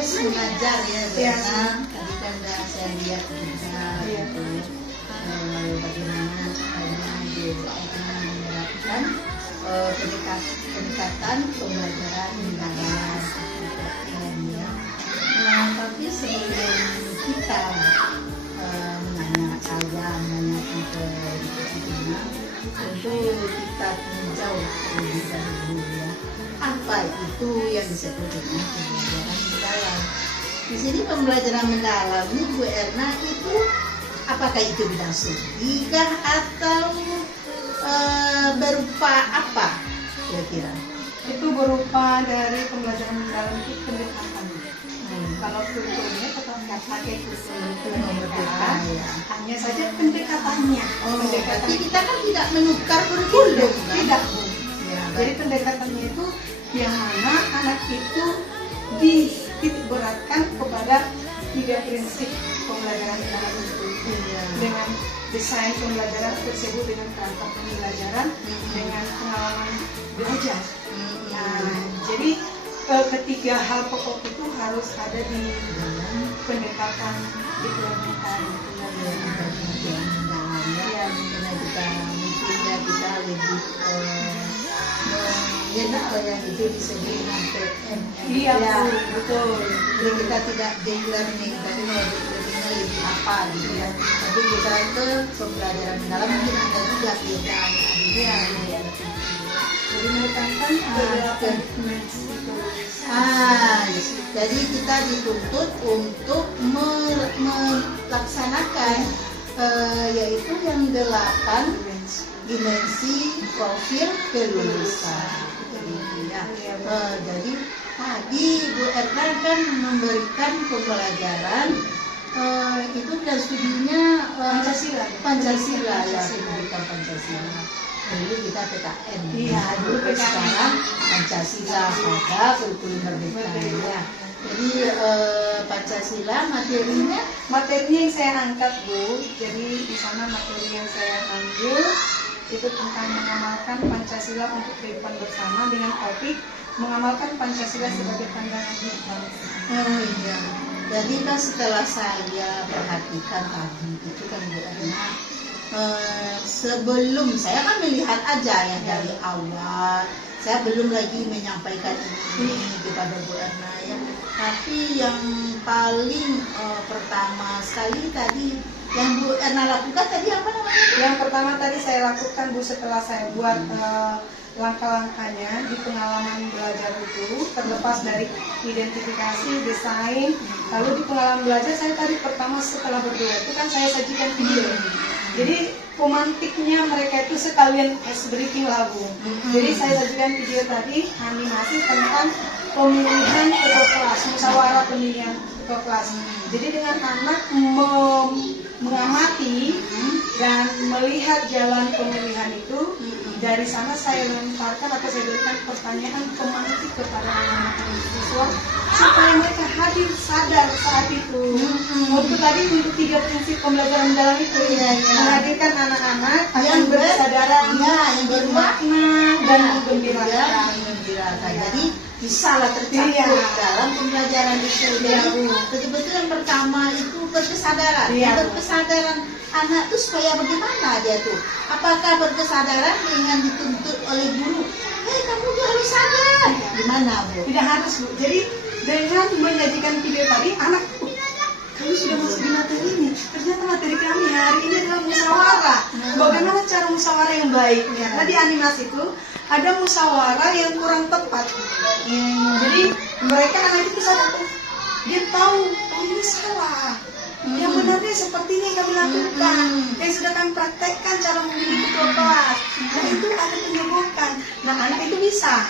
terus mengajar ya, Iya. karena tadi kan udah saya lihat juga Iya. gitu, bagaimana caranya Bu Erna menerapkan pendekatan pembelajaran mendalam ya. Nah, tapi sebelum kita menanyakan ke Bu Erna, tentu kita tinjau terlebih dahulu ya. Apa itu yang disebut dengan pembelajaran mendalam? Di sini pembelajaran mendalam ini Bu Erna itu apakah itu bidang studi kah atau berupa apa kira-kira? Itu berupa dari pembelajaran mendalam itu pendekatan. Kalau kurikulumnya tetap nggak pakai kurikulum merdeka, ya. hanya saja pendekatannya. Tapi kita kan tidak menukar kurikulum kan? Tidak, Bu. Ya, Jadi pendekatannya itu yang mana anak itu dititik beratkan kepada 3 prinsip pembelajaran mendalam itu. Iya. Dengan desain pembelajaran tersebut, dengan kerangka pembelajaran, dengan pengalaman belajar. Nah, jadi ketiga hal pokok itu harus ada di pendekatan diplomakan. Ya, karena kita mungkin ya kita lebih mengenal yang itu disebut dengan PNM. Iya, Ya, Bu, betul. jadi kita tidak deep learning, tapi learningnya lebih apa gitu ya. Tapi kita itu pembelajaran mendalam mungkin ada juga perbedaan. Iya. Jadi menekankan beberapa dimensi itu. Yes. Jadi kita dituntut untuk melaksanakan yaitu yang 8 dimensi profil kelulusan. Jadi tadi Bu Erna kan memberikan pembelajaran itu dan studinya Pancasila ya, pendidikan Pancasila. Dulu kita PKN, Iya, dulu PKN. Sekarang Pancasila pada kurikulum merdeka ya. Jadi Pancasila materinya Yang saya angkat, Bu, jadi di sana materi yang saya ambil itu tentang mengamalkan Pancasila untuk kehidupan bersama dengan topik mengamalkan Pancasila sebagai pandangan hidup bangsa. Oh iya. Jadi kan setelah saya perhatikan tadi itu kan Bu Erna, sebelum saya kan melihat aja ya dari awal, saya belum lagi menyampaikan ini kepada Bu Erna ya. Tapi yang paling pertama sekali tadi yang Bu Erna lakukan tadi apa namanya? Yang pertama tadi saya lakukan, Bu, setelah saya buat langkah-langkahnya di pengalaman belajar itu, terlepas dari identifikasi, desain, lalu di pengalaman belajar saya tadi pertama setelah berdua itu kan saya sajikan video. Jadi pemantiknya mereka itu sekalian ice breaking lah, Bu. Jadi saya sajikan video tadi animasi tentang pemilihan ketua kelas, musyawarah pemilihan ketua kelas. Jadi dengan anak mengamati dan melihat jalan pemilihan itu, dari sana saya lemparkan atau saya berikan pertanyaan pemantik kepada anak-anak siswa supaya mereka hadir sadar saat itu. Waktu tadi untuk 3 prinsip pembelajaran mendalam itu menghadirkan anak-anak yang berkesadaran, yang bermakna dan menggembirakan. Jadi bisa lah tercakup dalam pembelajaran itu. Jadi betul-betul yang pertama itu berkesadaran. Berkesadaran anak tuh supaya bagaimana dia tuh? Apakah berkesadaran dengan dituntut oleh guru? Kamu tuh harus sadar. Gimana, Bu? Tidak harus, Bu. Jadi dengan menyajikan video tadi, anak kami sudah masuk di materi ini. Ternyata materi kami hari ini adalah musyawarah. Bagaimana cara musyawarah yang baik? Karena di animasi itu ada musyawarah yang kurang tepat. Jadi mereka anak itu sadar, dia tahu, ini salah. Yang benarnya seperti ini yang kami lakukan, yang sudah kami praktekkan cara memilih ketua kelas. Nah itu ada penyembuhan. Nah anak itu bisa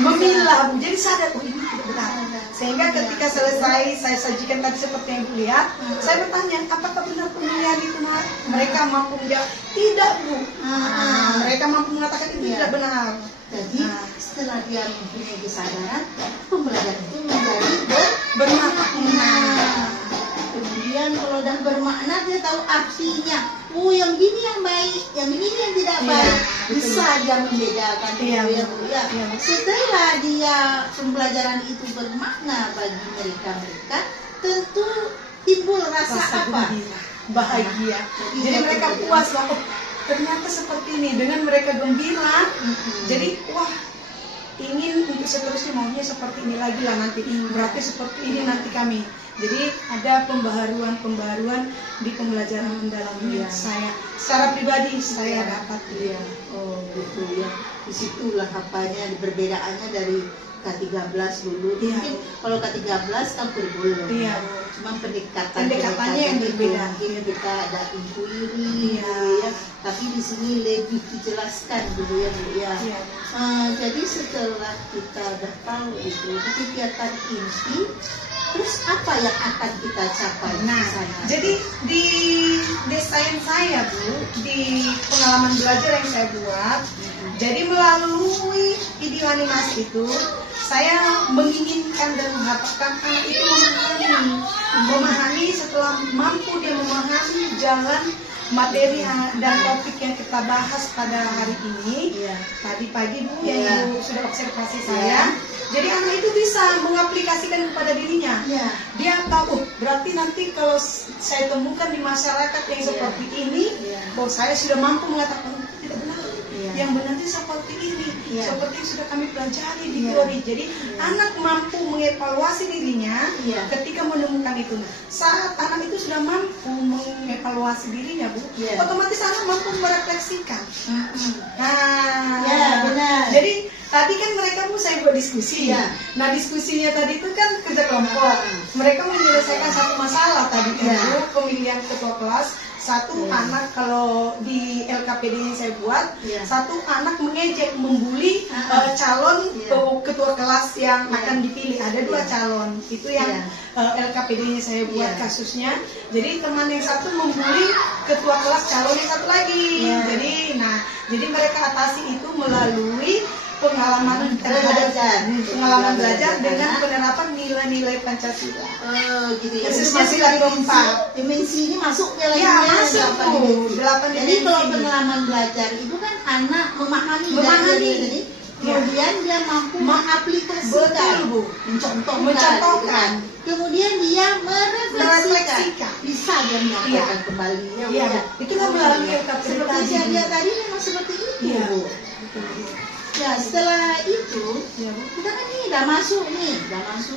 memilah, jadi sadar, ini tidak benar. Sehingga ketika selesai saya sajikan tadi seperti yang Bu lihat, saya bertanya, apakah benar pemilihan itu mereka mampu menjawab? Tidak, Bu. Mereka mampu mengatakan itu tidak benar. Jadi setelah dia mempunyai kesadaran, pembelajaran itu menjadi bermakna. Kemudian kalau kalau dah bermakna dia tahu artinya. Oh, yang gini yang baik, yang ini yang tidak Iya, baik. betul. Bisa dia membedakan. Iya, Bu, ya, betul. Bu, ya. Iya. Setelah dia pembelajaran itu bermakna bagi mereka, tentu timbul rasa apa? gembira, bahagia. Jadi Jadi dia mereka gembira. puas lah. Oh, ternyata seperti ini. Dengan mereka gembira, jadi wah, ingin untuk seterusnya maunya seperti ini lagi lah nanti. Berarti seperti ini nanti kami. Jadi ada pembaharuan di pembelajaran mendalam ini. Iya. Saya secara pribadi saya dapat. Iya, oh gitu ya. Disitulah apanya perbedaannya dari K13 dulu. Iya. Mungkin kalau K13 kan kurikulum. Iya. Cuma pendekatannya Pendekatannya yang berbeda. Mungkin kita ada inquiry, Iya. ya. Tapi di sini lebih dijelaskan dulu ya, Bu ya. Iya. Jadi setelah kita udah tahu itu kegiatan inti, terus apa yang akan kita capai Nah, di sana? jadi di desain saya, Bu, di pengalaman belajar yang saya buat, jadi melalui video animasi itu, saya menginginkan dan mengharapkan anak itu memahami setelah mampu dia memahami jalan materi dan topik yang kita bahas pada hari ini. Iya. Tadi pagi, Bu, Iya. yang Ibu sudah observasi Iya. saya. Jadi anak itu bisa mengaplikasikan kepada dirinya. Iya. Dia tahu, berarti nanti kalau saya temukan di masyarakat yang Iya. seperti ini, Iya. bahwa saya sudah mampu mengatakan "Oh, itu tidak benar. Iya. Yang benar itu seperti ini, Iya. seperti yang sudah kami pelajari di Iya. teori." Jadi Iya. anak mampu mengevaluasi dirinya Iya. ketika menemukan itu. Nah, saat anak itu sudah mampu mengevaluasi dirinya, Bu, Iya. otomatis anak mampu merefleksikan. Nah, Ya, benar. Jadi tadi kan mereka Bu saya buat diskusi. Iya. Nah, diskusinya tadi itu kan kerja kelompok. Mereka menyelesaikan satu masalah tadi kan, Iya. Bu, pemilihan ketua kelas. Satu Iya. anak kalau di LKPD yang saya buat, Iya. satu anak mengejek, membuli calon Iya. ketua kelas yang Iya. akan dipilih. Ada dua Iya. calon. Itu yang LKPD-nya saya buat Iya. kasusnya. Jadi teman yang satu membuli ketua kelas calon yang satu lagi. Iya. Jadi mereka atasi itu melalui pengalaman Belajar. belajar dengan Karena- penerapan nilai-nilai Pancasila. Oh, gitu ya. Khususnya Itu sila masuk keempat. dimensi ini masuk ya lagi. Ya, masuk, delapan Bu. dimensi. 8 Jadi dimensi. kalau pengalaman belajar itu kan anak memahami. Jadi kemudian dia mampu mengaplikasikan. Betul, Bu. Mencontohkan. Kemudian dia merefleksikan. Merefleksikan. Bisa dia menyampaikan kembali. Ya, Bu, Iya, ya. itulah melalui LKPD Seperti tadi. dia tadi memang seperti itu. Iya. Bu. Ya, setelah itu Ya, Bu. kita kan ini udah masuk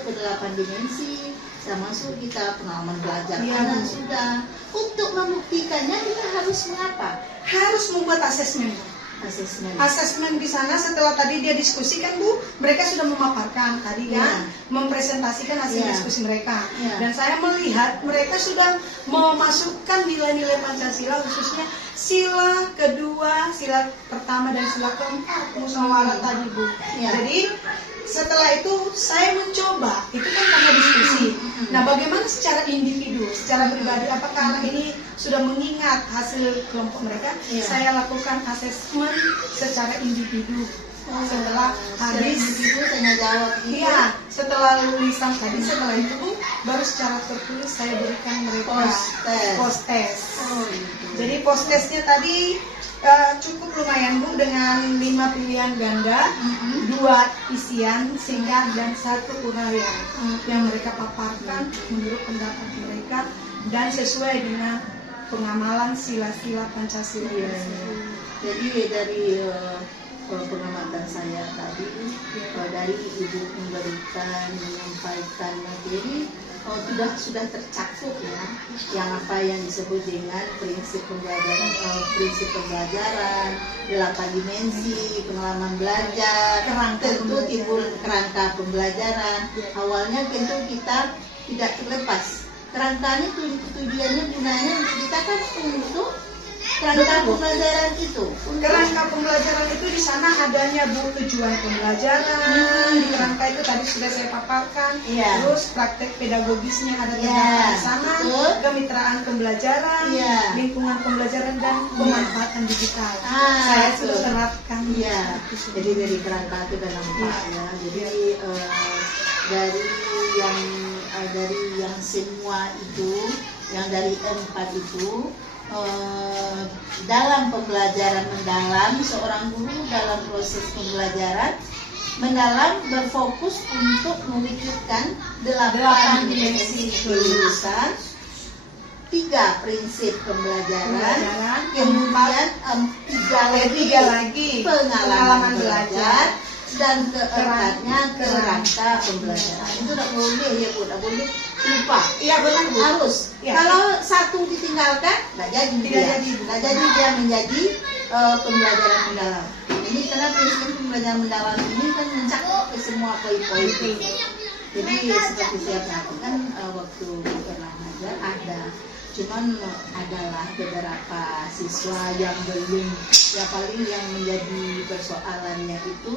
ke 8 dimensi, sudah masuk kita pengalaman belajar. Iya, Anak Bu. sudah. Untuk membuktikannya kita harus mengapa? Harus membuat asesmen. Asesmen. Asesmen di sana setelah tadi dia diskusikan, Bu, mereka sudah memaparkan tadi kan, mempresentasikan hasil Iya. diskusi mereka. Iya. Dan saya melihat mereka sudah memasukkan nilai-nilai Pancasila, khususnya sila kedua, sila pertama dan sila keempat musyawarah tadi, Bu. Iya. Jadi setelah itu saya mencoba, itu kan karena diskusi. Nah, bagaimana secara individu, secara pribadi, apakah anak ini sudah mengingat hasil kelompok mereka? Iya. Saya lakukan asesmen secara individu. Setelah habis, itu tanya jawab gitu. iya, setelah lulusan tadi, setelah itu Bu, baru secara tertulis saya berikan mereka post test. Oh, gitu. Jadi post testnya tadi cukup lumayan Bu, dengan 5 pilihan ganda, 2 isian singkat dan 1 uraian yang mereka paparkan menurut pendapat mereka dan sesuai dengan pengamalan sila-sila Pancasila. Iya, iya. Jadi dari pengamatan saya tadi, dari Ibu memberikan, menyampaikan materi, sudah tercakup ya, yang apa yang disebut dengan prinsip pembelajaran, 8 dimensi, pengalaman belajar, tentu timbul kerangka pembelajaran. Awalnya tentu kita tidak terlepas. Kerangkanya tujuannya gunanya untuk kita kan untuk kerangka pembelajaran itu. Kerangka pembelajaran itu di sana adanya Bu tujuan pembelajaran. Di kerangka itu tadi sudah saya paparkan. Iya. Terus praktek pedagogisnya ada Iya, terdapat di sana. betul. Kemitraan pembelajaran, Iya. lingkungan pembelajaran dan pemanfaatan digital. Ah, Saya betul. sudah terapkan. Iya. Jadi dari kerangka itu udah nampak ya. Jadi dari yang semua itu, yang dari 4 itu, dalam pembelajaran mendalam, seorang guru dalam proses pembelajaran mendalam berfokus untuk mewujudkan 8 dimensi kelulusan, 3 prinsip pembelajaran, kemudian 3 lagi pengalaman belajar, dan keempatnya kerangka pembelajaran. Itu tidak boleh ya Bu, tidak boleh lupa. Iya benar Bu. Harus. Ya. Kalau satu ditinggalkan, tidak jadi dia menjadi pembelajaran mendalam. Ini karena prinsip pembelajaran mendalam ini kan mencakup ke semua poin-poin. Jadi seperti saya perhatikan waktu pernah ngajar ada, cuman adalah beberapa siswa yang belum, ya paling yang menjadi persoalannya itu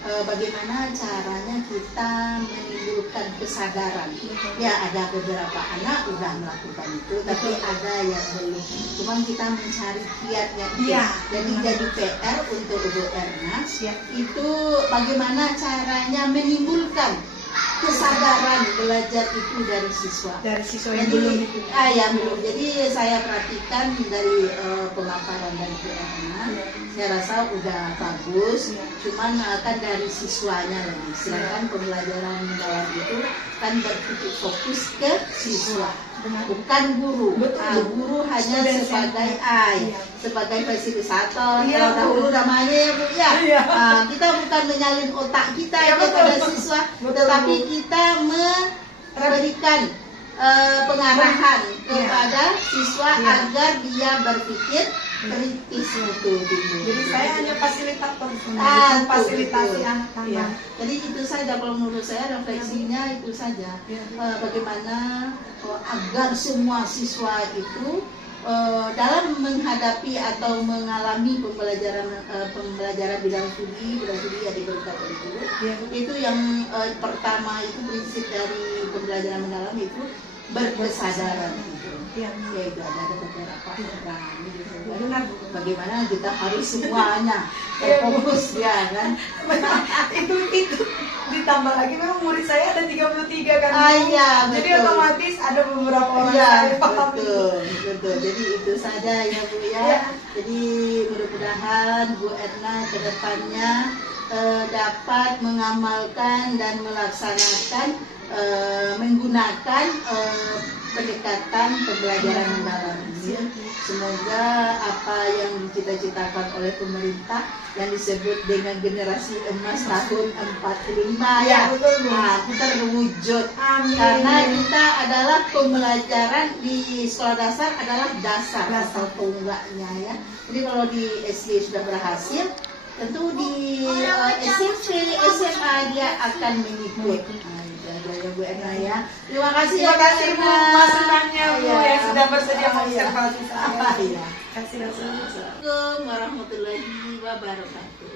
bagaimana caranya kita menimbulkan kesadaran. Ya ada beberapa anak udah melakukan itu, tapi ada yang belum. Cuman kita mencari kiatnya itu. Ya. Jadi PR untuk Bu Ernaz itu bagaimana caranya menimbulkan kesadaran belajar itu dari siswa. Dari siswa yang belum itu. Yang belum. Jadi saya perhatikan dari pemaparan dari Bu Ernaz, saya rasa udah bagus. Cuman kan dari siswanya lagi. Sedangkan pembelajaran mendalam itu kan bertitik fokus ke siswa, bukan guru. Guru hanya sebagai fasilitator. Kalau dahulu namanya ya Bu ya. Kita bukan menyalin otak kita kepada siswa, tetapi kita memberikan pengarahan kepada siswa agar dia berpikir kritis itu. Jadi saya hanya fasilitator, fasilitasi anak-anak. Jadi itu saja kalau menurut saya, refleksinya itu saja. Bagaimana agar semua siswa itu dalam menghadapi atau mengalami pembelajaran bidang studi yang diberikan oleh guru, itu yang pertama itu prinsip dari pembelajaran mendalam itu berkesadaran itu. Yaitu ada beberapa orang bagaimana kita harus semuanya terfokus ya kan. itu ditambah lagi memang murid saya ada 33 kan. Jadi betul. otomatis ada beberapa orang saya paham. Betul. Jadi itu saja ya Bu ya. Jadi mudah-mudahan Bu Ernaz ke depannya dapat mengamalkan dan melaksanakan menggunakan pendekatan pembelajaran mendalam ini. Semoga apa yang dicita-citakan oleh pemerintah yang disebut dengan generasi emas tahun 45 terwujud. Karena kita adalah pembelajaran di sekolah dasar adalah dasar asal tonggaknya ya. Jadi kalau di SD sudah berhasil, tentu di SMP, SMA dia akan mengikut. Ya Bu Ernaz ya. Terima kasih Bu masukannya Bu yang sudah bersedia mengobservasi saya. Assalamualaikum warahmatullahi wabarakatuh.